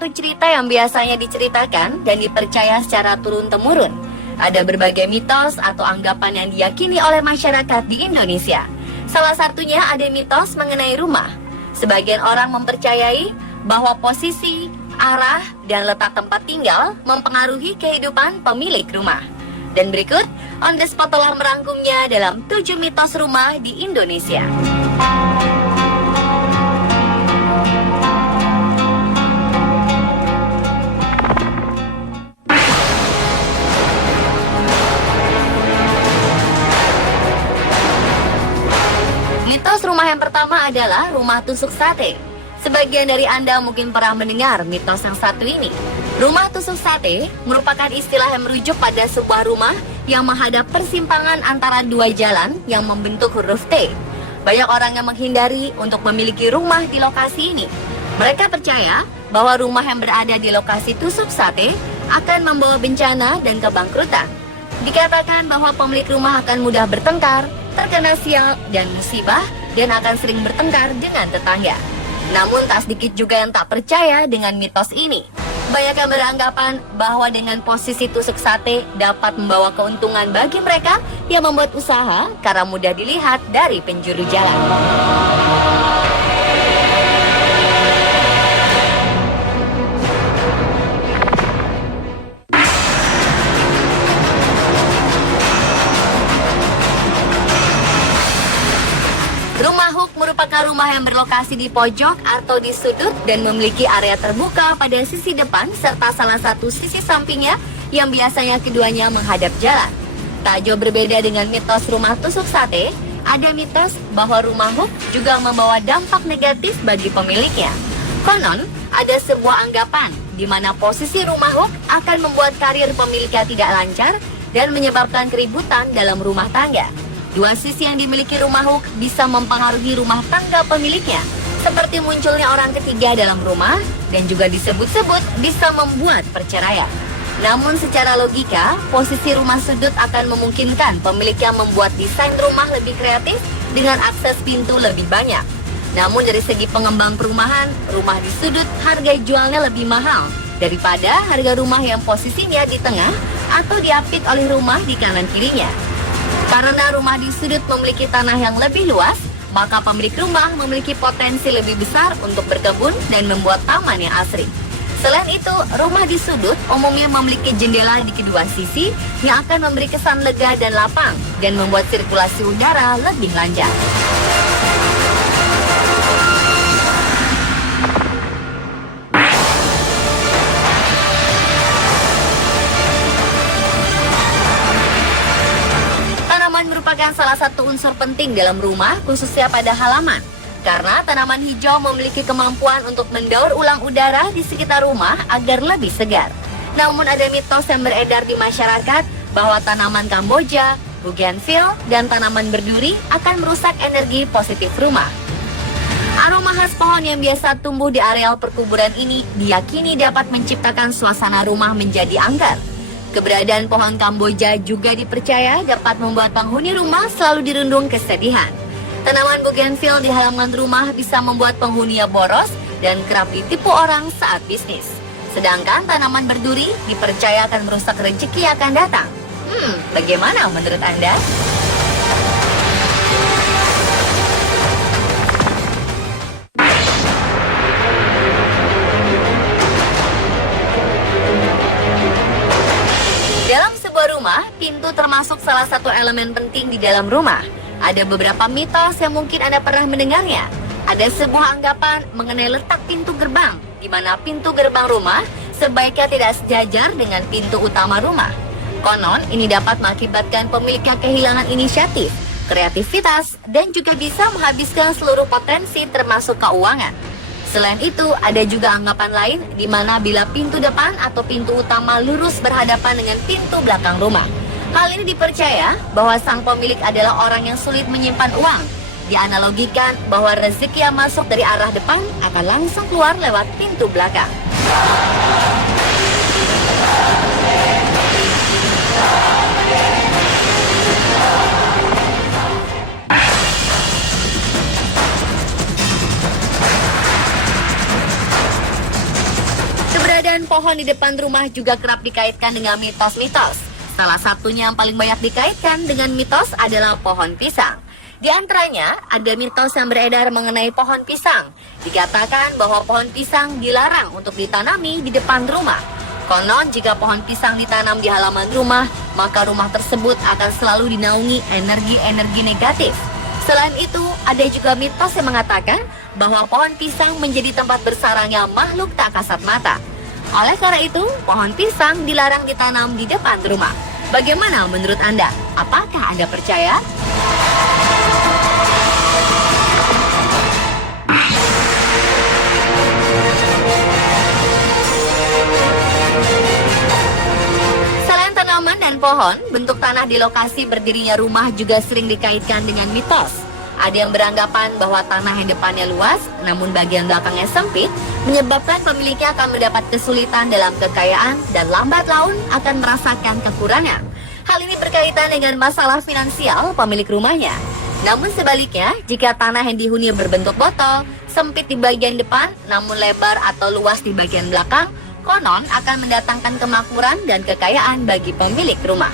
suatu cerita yang biasanya diceritakan dan dipercaya secara turun-temurun. Ada berbagai mitos atau anggapan yang diyakini oleh masyarakat di Indonesia. Salah satunya ada mitos mengenai rumah. Sebagian orang mempercayai bahwa posisi, arah, dan letak tempat tinggal mempengaruhi kehidupan pemilik rumah. Dan berikut, On The Spot telah merangkumnya dalam 7 mitos rumah di Indonesia. Mitos rumah yang pertama adalah rumah tusuk sate. Sebagian dari Anda mungkin pernah mendengar mitos yang satu ini. Rumah tusuk sate merupakan istilah yang merujuk pada sebuah rumah yang menghadap persimpangan antara dua jalan yang membentuk huruf T. Banyak orang yang menghindari untuk memiliki rumah di lokasi ini. Mereka percaya bahwa rumah yang berada di lokasi tusuk sate akan membawa bencana dan kebangkrutan. Dikatakan bahwa pemilik rumah akan mudah bertengkar, terkena sial dan musibah, dan akan sering bertengkar dengan tetangga. Namun tak sedikit juga yang tak percaya dengan mitos ini. Banyak yang beranggapan bahwa dengan posisi tusuk sate dapat membawa keuntungan bagi mereka yang membuat usaha karena mudah dilihat dari penjuru jalan. Rumah hook merupakan rumah yang berlokasi di pojok atau di sudut dan memiliki area terbuka pada sisi depan serta salah satu sisi sampingnya yang biasanya keduanya menghadap jalan. Tak jauh berbeda dengan mitos rumah tusuk sate, ada mitos bahwa rumah hook juga membawa dampak negatif bagi pemiliknya. Konon, ada sebuah anggapan di mana posisi rumah hook akan membuat karir pemiliknya tidak lancar dan menyebabkan keributan dalam rumah tangga. Dua sisi yang dimiliki rumah hook bisa mempengaruhi rumah tangga pemiliknya, seperti munculnya orang ketiga dalam rumah dan juga disebut-sebut bisa membuat perceraian. Namun secara logika, posisi rumah sudut akan memungkinkan pemiliknya membuat desain rumah lebih kreatif dengan akses pintu lebih banyak. Namun dari segi pengembang perumahan, rumah di sudut harga jualnya lebih mahal daripada harga rumah yang posisinya di tengah atau diapit oleh rumah di kanan kirinya. Karena rumah di sudut memiliki tanah yang lebih luas, maka pemilik rumah memiliki potensi lebih besar untuk berkebun dan membuat taman yang asri. Selain itu, rumah di sudut umumnya memiliki jendela di kedua sisi yang akan memberi kesan lega dan lapang dan membuat sirkulasi udara lebih lancar. Merupakan salah satu unsur penting dalam rumah, khususnya pada halaman. Karena tanaman hijau memiliki kemampuan untuk mendaur ulang udara di sekitar rumah agar lebih segar. Namun ada mitos yang beredar di masyarakat bahwa tanaman Kamboja, bougainville, dan tanaman berduri akan merusak energi positif rumah. Aroma khas pohon yang biasa tumbuh di areal perkuburan ini diyakini dapat menciptakan suasana rumah menjadi angker. Keberadaan pohon Kamboja juga dipercaya dapat membuat penghuni rumah selalu dirundung kesedihan. Tanaman bougainville di halaman rumah bisa membuat penghuninya boros dan kerap ditipu orang saat bisnis. Sedangkan tanaman berduri dipercaya akan merusak rezeki yang akan datang. Bagaimana menurut Anda? Dalam sebuah rumah, pintu termasuk salah satu elemen penting di dalam rumah. Ada beberapa mitos yang mungkin Anda pernah mendengarnya. Ada sebuah anggapan mengenai letak pintu gerbang, di mana pintu gerbang rumah sebaiknya tidak sejajar dengan pintu utama rumah. Konon, ini dapat mengakibatkan pemiliknya kehilangan inisiatif, kreativitas, dan juga bisa menghabiskan seluruh potensi termasuk keuangan. Selain itu, ada juga anggapan lain di mana bila pintu depan atau pintu utama lurus berhadapan dengan pintu belakang rumah. Hal ini dipercaya bahwa sang pemilik adalah orang yang sulit menyimpan uang. Dianalogikan bahwa rezeki yang masuk dari arah depan akan langsung keluar lewat pintu belakang. pohon di depan rumah juga kerap dikaitkan dengan mitos-mitos. Salah satunya yang paling banyak dikaitkan dengan mitos adalah pohon pisang. Di antaranya, ada mitos yang beredar mengenai pohon pisang. Dikatakan bahwa pohon pisang dilarang untuk ditanami di depan rumah. Konon, jika pohon pisang ditanam di halaman rumah, maka rumah tersebut akan selalu dinaungi energi-energi negatif. Selain itu, ada juga mitos yang mengatakan bahwa pohon pisang menjadi tempat bersarangnya makhluk tak kasat mata. Oleh karena itu, pohon pisang dilarang ditanam di depan rumah. Bagaimana menurut Anda? Apakah Anda percaya? Selain tanaman dan pohon, bentuk tanah di lokasi berdirinya rumah juga sering dikaitkan dengan mitos. Ada yang beranggapan bahwa tanah yang depannya luas, namun bagian belakangnya sempit, menyebabkan pemiliknya akan mendapat kesulitan dalam kekayaan dan lambat laun akan merasakan kekurangan. Hal ini berkaitan dengan masalah finansial pemilik rumahnya. Namun sebaliknya, jika tanah yang dihuni berbentuk botol, sempit di bagian depan, namun lebar atau luas di bagian belakang, konon akan mendatangkan kemakmuran dan kekayaan bagi pemilik rumah.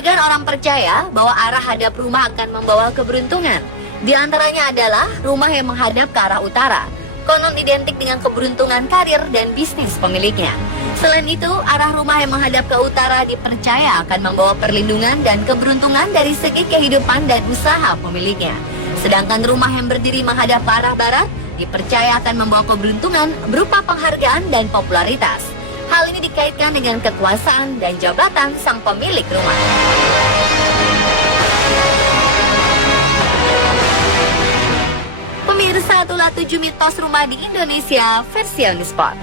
Sebagian orang percaya bahwa arah hadap rumah akan membawa keberuntungan. Di antaranya adalah rumah yang menghadap ke arah utara. Konon identik dengan keberuntungan karir dan bisnis pemiliknya. Selain itu, arah rumah yang menghadap ke utara dipercaya akan membawa perlindungan dan keberuntungan dari segi kehidupan dan usaha pemiliknya. Sedangkan rumah yang berdiri menghadap ke arah barat dipercaya akan membawa keberuntungan berupa penghargaan dan popularitas. Hal ini dikaitkan dengan kekuasaan dan jabatan sang pemilik rumah. Pemirsa, itulah 7 mitos rumah di Indonesia versi On The Spot.